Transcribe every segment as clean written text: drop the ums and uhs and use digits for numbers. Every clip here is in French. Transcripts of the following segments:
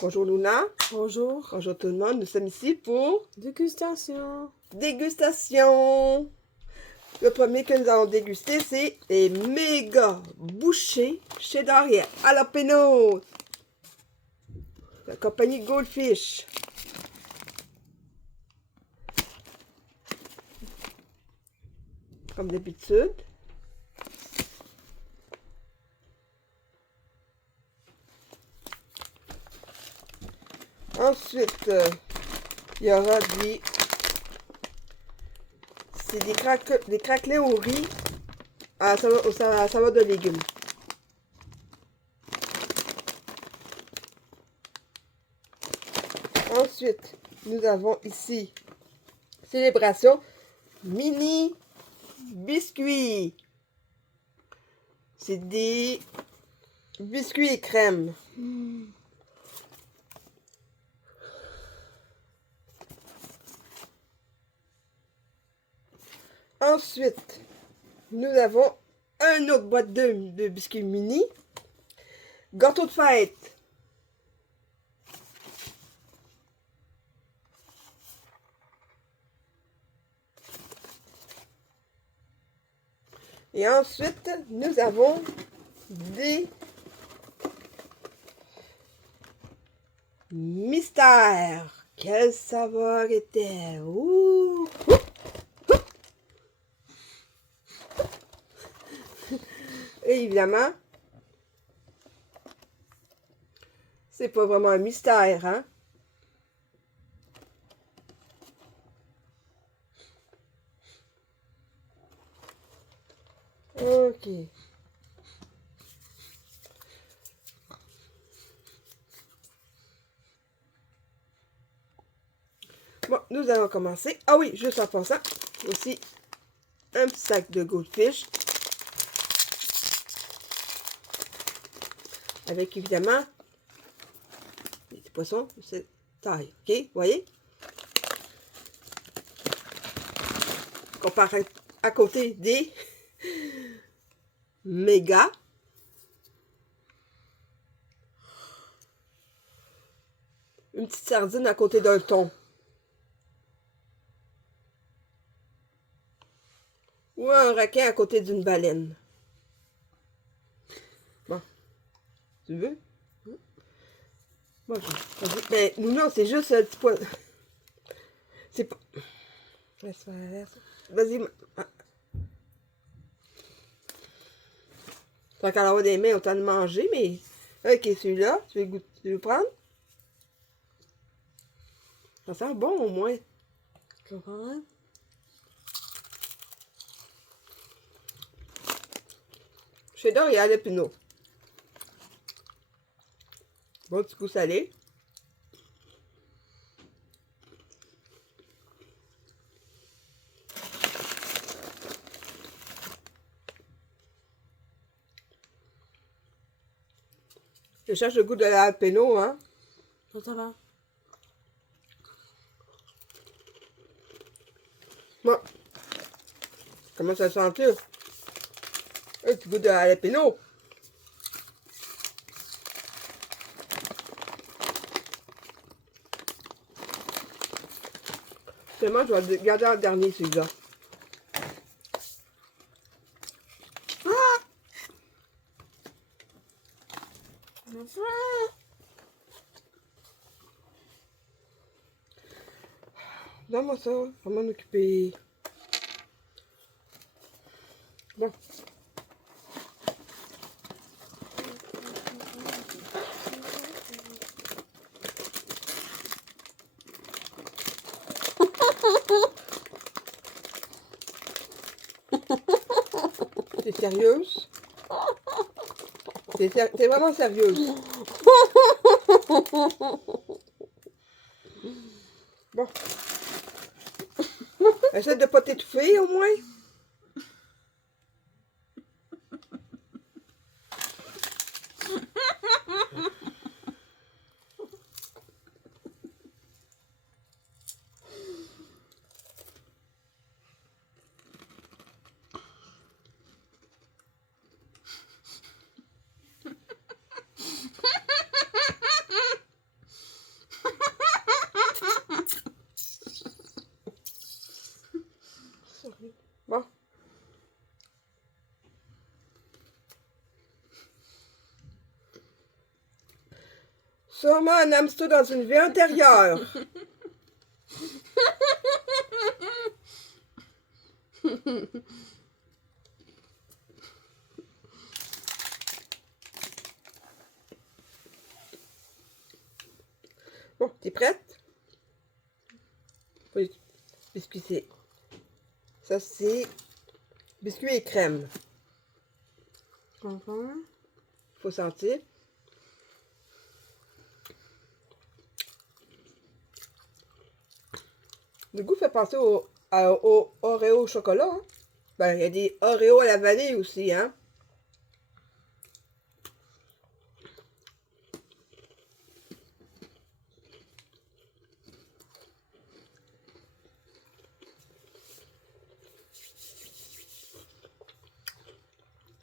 Bonjour Luna. Bonjour. Bonjour tout le monde. Nous sommes ici pour Dégustation. dégustation. Le premier que nous allons déguster, c'est les méga bouchées cheddar et jalapeno. La compagnie Goldfish. Comme d'habitude. Ensuite, il y aura c'est des craquelins au riz à la salade de légumes. Ensuite, nous avons ici Célébration mini biscuits. C'est des biscuits et crème. Ensuite, nous avons une autre boîte de biscuits mini. Gâteau de fête. Et ensuite, nous avons des mystères. Quel saveur était? Ouh! Et évidemment, c'est pas vraiment un mystère, hein? Ok. Bon, nous allons commencer. Ah oui, juste en passant, aussi un petit sac de Goldfish. Avec évidemment des petits poissons de cette taille. Ok, vous voyez? Comparé à côté des méga. Une petite sardine à côté d'un thon. Ou un requin à côté d'une baleine. Bon. Tu veux? Bon, vas-y. Mais nous, non, c'est juste un petit poisson. C'est pas... Vas-y. Tant qu'à avoir des mains, autant de manger, mais... Ok, celui-là, tu veux goûter, tu veux prendre? Ça sent bon, au moins. Tu veux prendre un? Cheddar et jalapeno. Bon petit goût salé. Je cherche le goût de la jalapeno, hein. Ça va. Bon. Comment ça sentir? Un petit goût de jalapeno. Seulement, je vais le garder en dernier, celui-là. Donne-moi ça, on va m'en occuper. Bon. T'es sérieuse? T'es vraiment sérieuse? Bon. Essaie de pas t'étouffer, au moins. Sûrement un hamster dans une vie antérieure. Bon, t'es prête? Oui. Biscuit, c'est... Ça, c'est biscuit et crème. Comprends? Faut sentir. Le goût fait penser au Oreo au chocolat. Hein? Ben, il y a des Oreo à la vanille aussi, hein?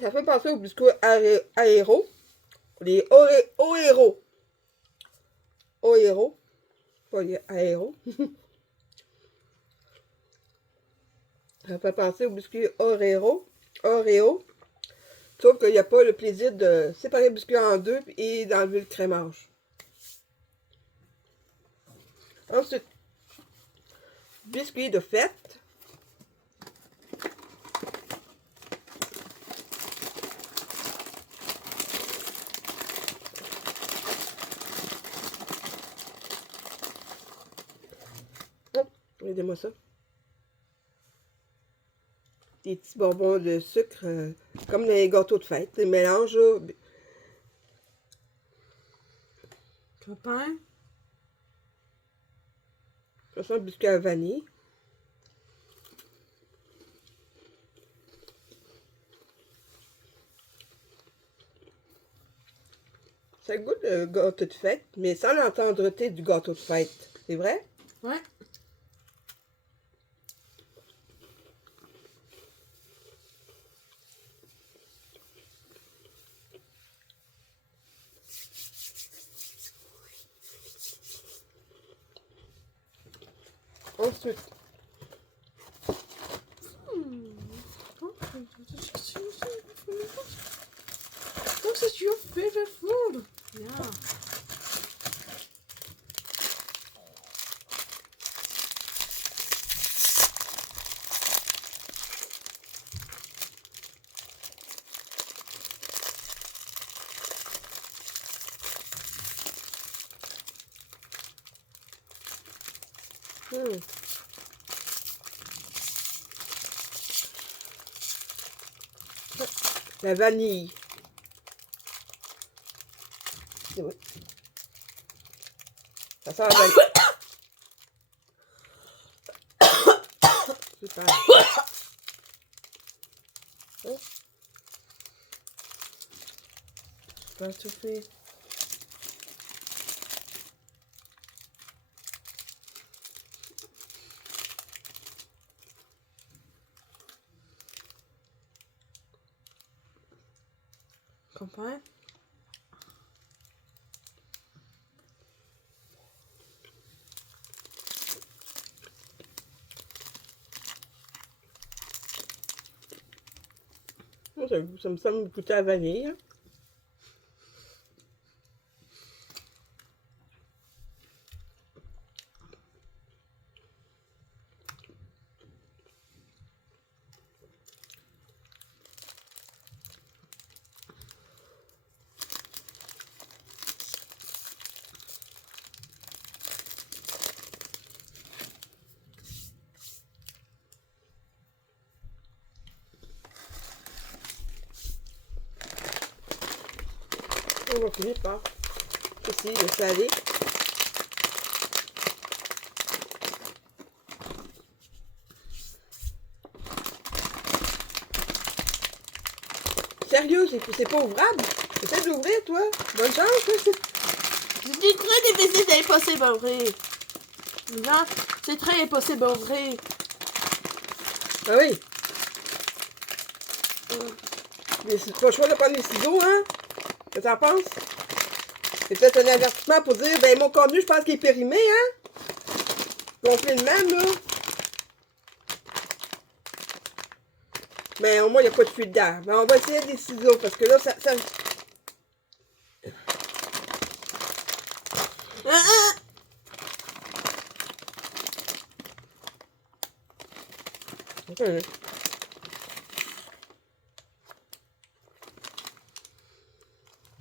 Ça fait penser aux biscuits aéro. Les Oero. Oero. Pas les aéro. Ça fait penser aux biscuits Oreo. Sauf qu'il n'y a pas le plaisir de séparer le biscuit en deux et d'enlever le crémage. Ensuite, biscuit de fête. Oh, regardez-moi ça. Des petits bonbons de sucre, comme les gâteaux de fête. Des mélanges, là. Copain? Ça sent le biscuit à vanille. Ça goûte le gâteau de fête, mais sans l'entendreté du gâteau de fête. C'est vrai? Ouais. Ensuite, This is your favorite food. Yeah. la vanille. C'est vrai. Ça sent la vanille. Super. Hein? Pas tout fait. Copain? Moi, ça me semble goûter à la vanille. Hein? On va finir par ici le salé. Sérieux, c'est pas ouvrable? Essaie d'ouvrir, toi. Bonne chance. C'est très difficile, c'est impossible à ouvrir. Non, c'est très impossible à ouvrir. Ah oui. Mais c'est pas le choix de prendre les ciseaux, hein? Qu'est-ce que t'en penses? C'est peut-être un avertissement pour dire, ben mon contenu, je pense qu'il est périmé, hein? On fait le même, là. Mais au moins, il n'y a pas de fuite d'air. Mais on va essayer des ciseaux, parce que là, ça... Ok.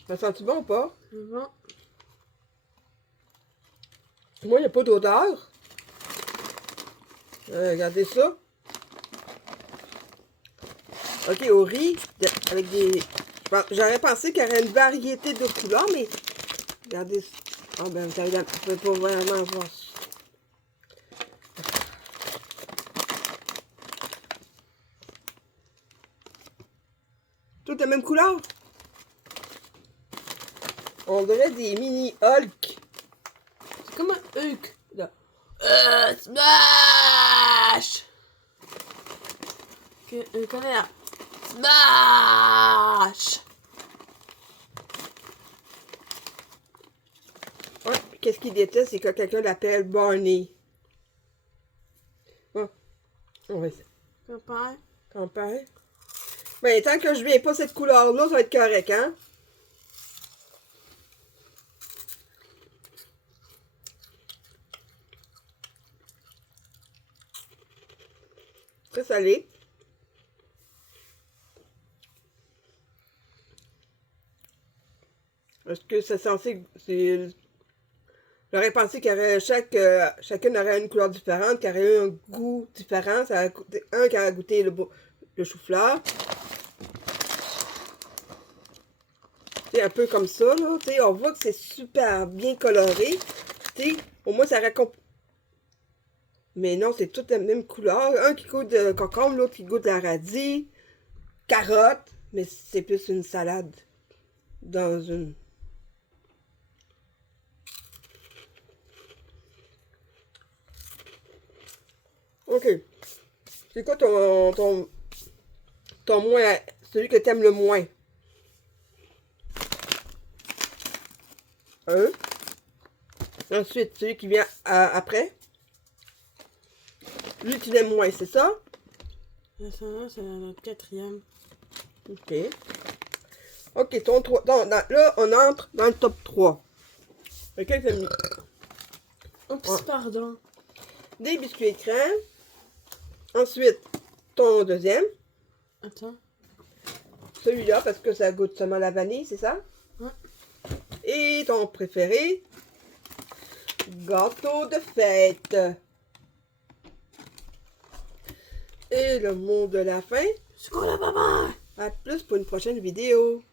Ça sent-tu bon ou pas? Bon. Moi, il n'y a pas d'odeur. Regardez ça. Ok, au riz, avec des... J'aurais pensé qu'il y aurait une variété de couleurs, mais... Regardez ça. Ah ben, vous ne pouvez pas vraiment voir ça. Toutes la même couleur. On dirait des mini Hulk. C'est comme un Hulk, là. Smash! Je connais là. Smash! Ouais, qu'est-ce qu'il déteste, c'est que quelqu'un l'appelle Barney. Oh, on va essayer. Papa. Campagne. Ben, tant que je viens pas cette couleur-là, ça va être correct, hein? Très salé. Est-ce que c'est censé... J'aurais pensé qu'il y aurait chacune aurait une couleur différente, qu'il y aurait eu un goût différent. Ça a goûté, un qui a goûté le chou-fleur. C'est un peu comme ça, là. T'sais, on voit que c'est super bien coloré. T'sais, au moins, ça raconte... Mais non, c'est toutes la même couleur. Un qui goûte de concombre, l'autre qui goûte de la radis. Carotte. Mais c'est plus une salade. Dans une... Ok. C'est quoi ton moins... Celui que t'aimes le moins? Un. Ensuite, celui qui vient après. Lui, tu l'aimes moins, c'est ça? Ça, c'est notre quatrième. Ok. Ok, ton 3. Là, on entre dans le top 3. Lequel t'as mis? Oups, Ouais. pardon. Des biscuits crème. Ensuite, ton deuxième. Attends. Celui-là, parce que ça goûte seulement la vanille, c'est ça? Ouais. Et ton préféré? Gâteau de fête. Et le mot de la fin. C'est quoi la maman? À plus pour une prochaine vidéo.